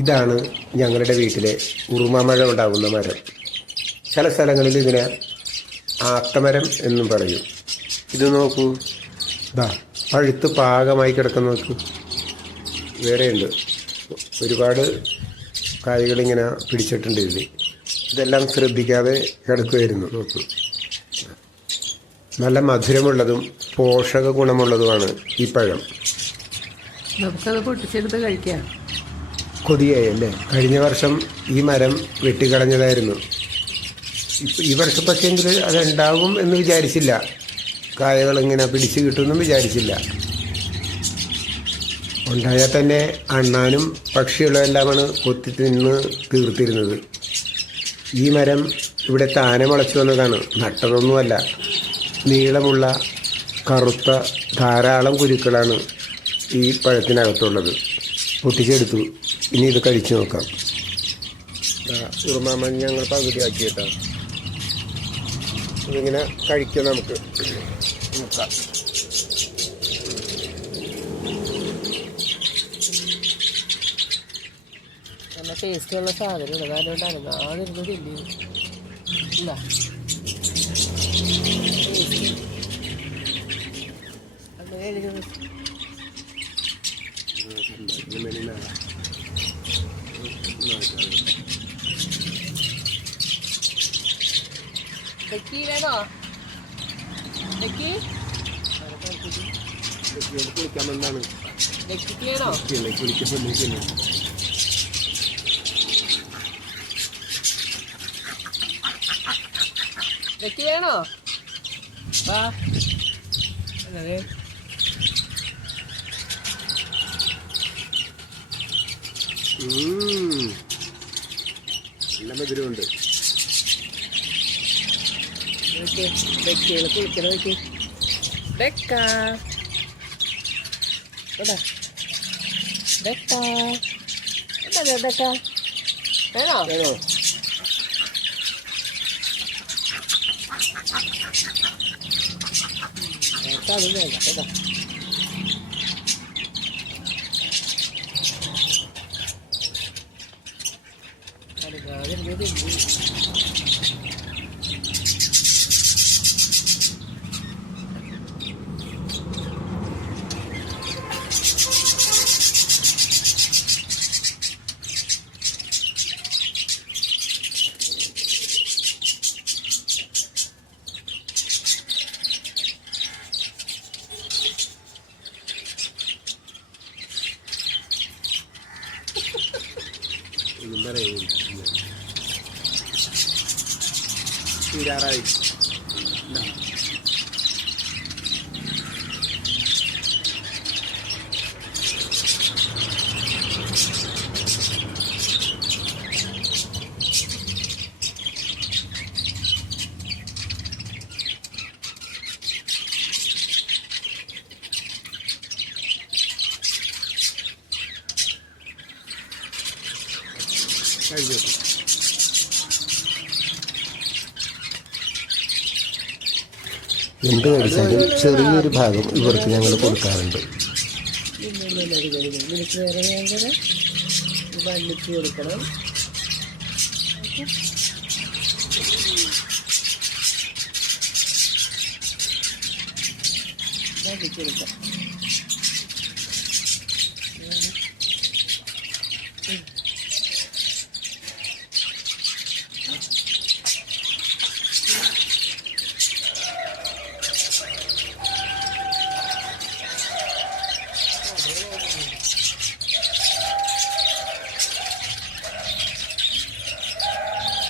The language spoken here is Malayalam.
ഇതാണ് ഞങ്ങളുടെ വീട്ടിലെ ഉറുമാമഴ ഉണ്ടാകുന്ന മരം. ചില സ്ഥലങ്ങളിൽ ഇതിനെ ആത്തമരം എന്നും പറയും. ഇത് നോക്കൂ, ഇതാ പഴുത്ത് പാകമായി കിടക്കുന്ന നോക്കൂ. വേറെയുണ്ട്, ഒരുപാട് കായ്കളിങ്ങനെ പിടിച്ചിട്ടുണ്ട്. ഇതെല്ലാം ശ്രദ്ധിക്കാതെ കിടക്കുമായിരുന്നു. നോക്കൂ, നല്ല മധുരമുള്ളതും പോഷക ഗുണമുള്ളതുമാണ് ഈ പഴം. നമുക്കത് പൊട്ടിച്ചെടുത്ത് കഴിക്കാം. കൊതിയായി അല്ലേ? കഴിഞ്ഞ വർഷം ഈ മരം വെട്ടിക്കളഞ്ഞതായിരുന്നു. ഈ വർഷം പക്ഷേങ്കിൽ അതുണ്ടാകും എന്ന് വിചാരിച്ചില്ല. കായകൾ ഇങ്ങനെ പിടിച്ചു കിട്ടുമെന്നും വിചാരിച്ചില്ല. ഉണ്ടായാൽ തന്നെ അണ്ണാനും പക്ഷികളും എല്ലാമാണ് കൊത്തി തിന്ന് തീർത്തിരുന്നത്. ഈ മരം ഇവിടെ താനെ മുളച്ചു വന്നതാണ്, നട്ടതൊന്നുമല്ല. നീളമുള്ള കറുത്ത ധാരാളം കുരുക്കളാണ് ഈ പഴത്തിനകത്തുള്ളത്. പൊട്ടിച്ചെടുത്തു. ഇനി ഇത് കഴിച്ചു നോക്കാം. ഉറുമാമ ഞങ്ങൾ പകുതിയാക്കി കേട്ടോ. ഇതിങ്ങനെ കഴിക്കാം, നമുക്ക് നോക്കാം. നല്ല ടേസ്റ്റുള്ള സാധനമാണ്, അതുകൊണ്ടാണ് ആദ്യം തിന്നു. ഇല്ല വേണോ? കുളിക്കാൻ വന്നാണ്. വേണോ? കുളിക്കാൻ വന്നിരിക്കുന്നു. വേണോ? വാ. അതെ, നല്ല മധുരമുണ്ട്. കുളിക്കണം. വെക്കാ വേണോ? അതും വേണ്ട കേട്ടോ. തീരാറായി. കഴിഞ്ഞു. എന്ത് കഴിച്ചാലും ചെറിയൊരു ഭാഗം ഇവർക്ക് ഞങ്ങൾ കൊടുക്കാറുണ്ട്. കൊടുക്കണം.